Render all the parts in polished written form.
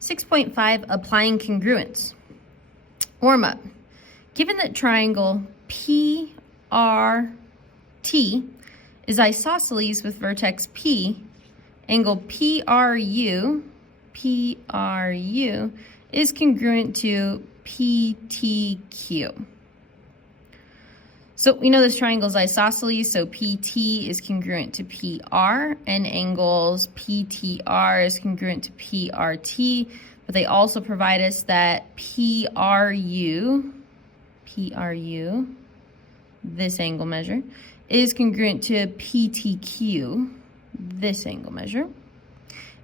6.5, Applying Congruence. Warm up. Given that triangle PRT is isosceles with vertex P, angle PRU is congruent to PTQ. So we know this triangle is isosceles, so PT is congruent to PR, and angles PTR is congruent to PRT, but they also provide us that PRU, this angle measure, is congruent to PTQ, this angle measure.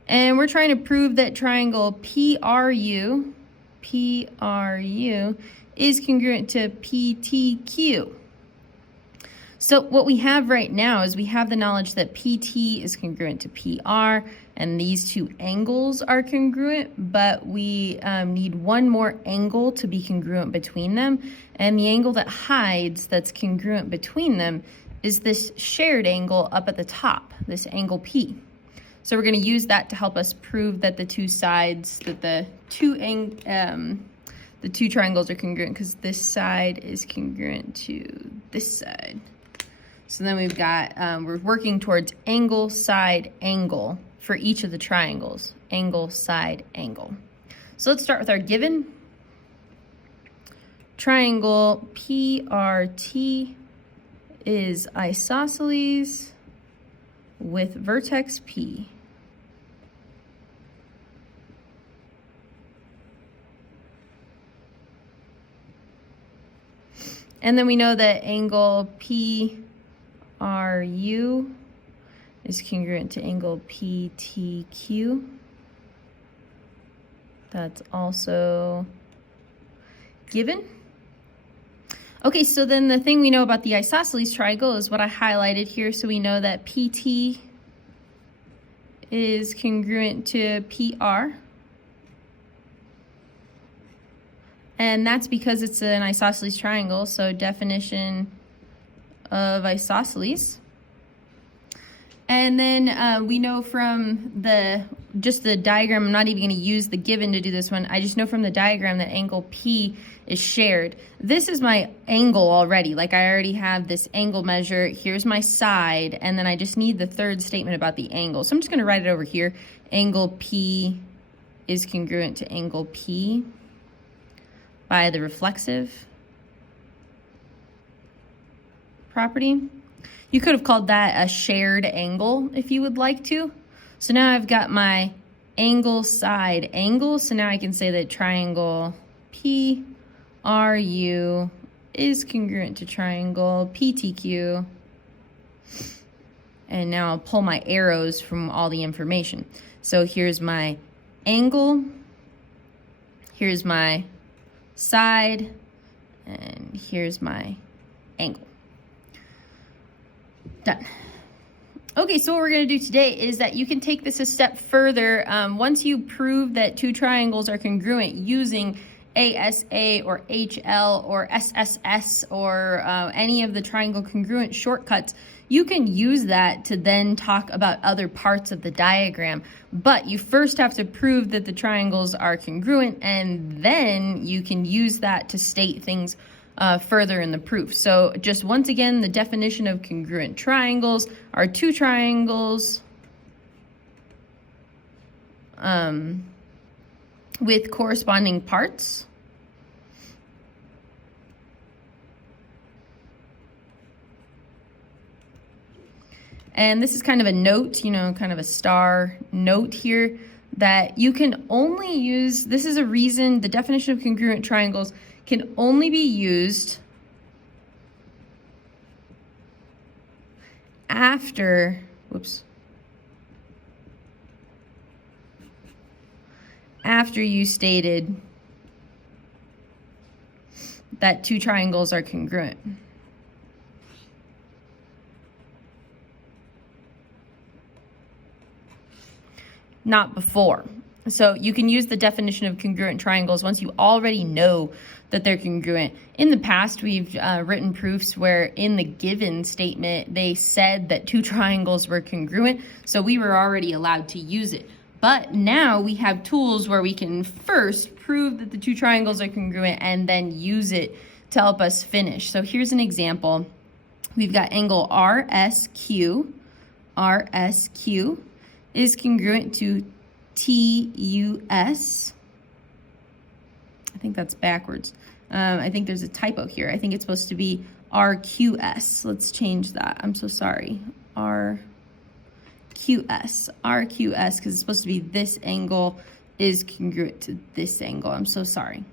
And we're trying to prove that triangle PRU is congruent to PTQ. So what we have right now is we have the knowledge that PT is congruent to PR, and these two angles are congruent, but we need one more angle to be congruent between them. And the angle that hides that's congruent between them is this shared angle up at the top, this angle P. So we're going to use that to help us prove that the two sides, that the two triangles are congruent, because this side is congruent to this side. So then we've got, we're working towards angle, side, angle for each of the triangles. Angle, side, angle. So let's start with our given. Triangle PRT is isosceles with vertex P. And then we know that angle PRU is congruent to angle PTQ. That's also given. Okay, so then the thing we know about the isosceles triangle is what I highlighted here. So we know that PT is congruent to PR. And that's because it's an isosceles triangle, so definition of isosceles. And then we know from just the diagram, I'm not even going to use the given to do this one. I just know from the diagram that angle P is shared. This is my angle already. Like I already have this angle measure. Here's my side, and then I just need the third statement about the angle. So I'm just going to write it over here. Angle P is congruent to angle P by the reflexive property. You could have called that a shared angle if you would like to. So now I've got my angle, side, angle. So now I can say that triangle PRU is congruent to triangle PTQ. And now I'll pull my arrows from all the information. So here's my angle, here's my side, and here's my angle. Done. Okay, so what we're going to do today is that you can take this a step further. Once you prove that two triangles are congruent using ASA or HL or SSS or any of the triangle congruent shortcuts, you can use that to then talk about other parts of the diagram. But you first have to prove that the triangles are congruent, and then you can use that to state things further in the proof. So just once again, the definition of congruent triangles are two triangles with corresponding parts. And this is kind of a note, you know, kind of a star note here, that you can only use, this is a reason the definition of congruent triangles can only be used after, after you stated that two triangles are congruent. Not before. So you can use the definition of congruent triangles once you already know that they're congruent. In the past, we've written proofs where in the given statement, they said that two triangles were congruent, so we were already allowed to use it. But now we have tools where we can first prove that the two triangles are congruent and then use it to help us finish. So here's an example. We've got angle RSQ. RSQ is congruent to TUS. I think that's backwards. I think there's a typo here. I think it's supposed to be RQS. Let's change that. I'm so sorry. RQS, because it's supposed to be this angle is congruent to this angle. I'm so sorry.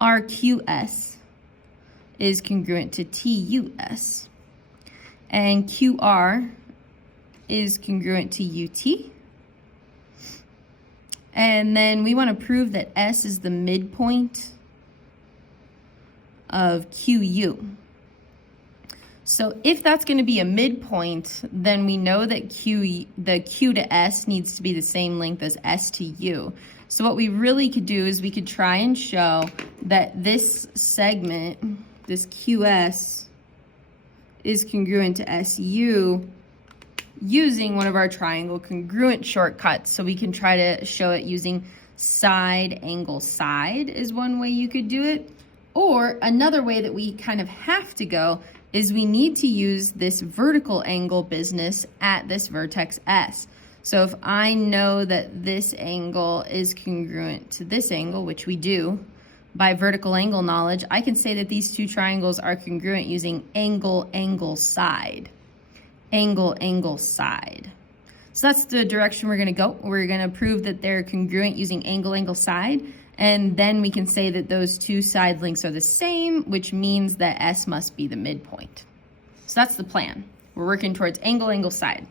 RQS is congruent to TUS. And QR is congruent to UT. And then we want to prove that S is the midpoint of QU. So if that's going to be a midpoint, then we know that the Q to S needs to be the same length as S to U. So what we really could do is we could try and show that this segment, this QS, is congruent to SU using one of our triangle congruent shortcuts. So we can try to show it using side angle side is one way you could do it. Or another way that we kind of have to go is we need to use this vertical angle business at this vertex S. So if I know that this angle is congruent to this angle, which we do by vertical angle knowledge, I can say that these two triangles are congruent using angle, angle, side. Angle, angle, side. So that's the direction we're gonna go. We're gonna prove that they're congruent using angle, angle, side, and then we can say that those two side lengths are the same, which means that S must be the midpoint. So that's the plan. We're working towards angle, angle, side.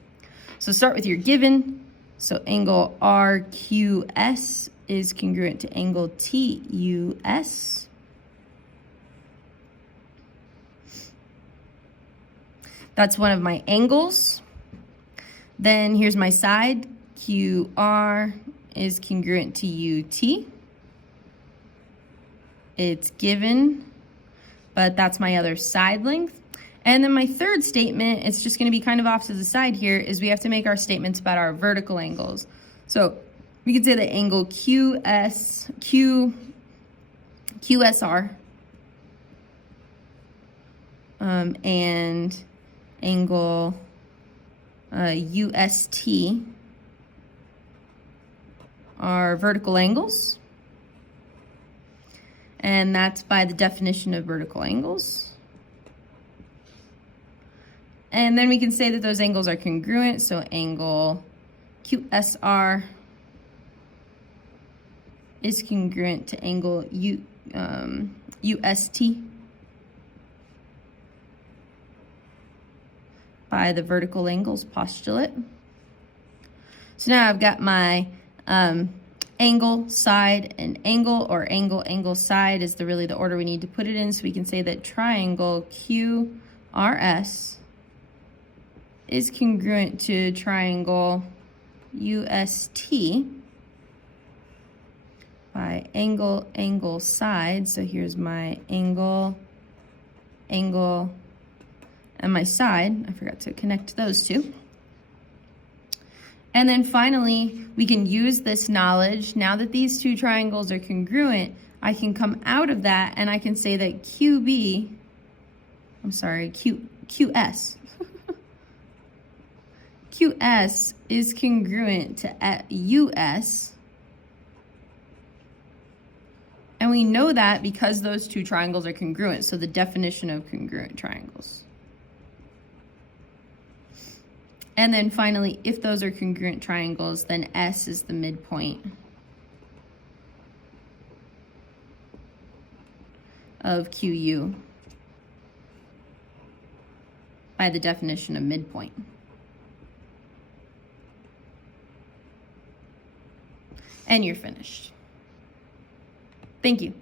So start with your given. So angle RQS is congruent to angle TUS. That's one of my angles. Then here's my side. QR is congruent to UT. It's given, but that's my other side length. And then my third statement, it's just gonna be kind of off to the side here, is we have to make our statements about our vertical angles. So we could say that angle QSR and angle UST are vertical angles. And that's by the definition of vertical angles. And then we can say that those angles are congruent. So angle QSR is congruent to angle UST by the vertical angles postulate. So now I've got my angle, side, and angle, or angle, angle, side is really the order we need to put it in. So we can say that triangle QRS is congruent to triangle UST by angle, angle, side. So here's my angle, angle, and my side. I forgot to connect those two. And then finally, we can use this knowledge. Now that these two triangles are congruent, I can come out of that and I can say that QS QS is congruent to US. And we know that because those two triangles are congruent. So the definition of congruent triangles. And then finally, if those are congruent triangles, then S is the midpoint of QU by the definition of midpoint. And you're finished. Thank you.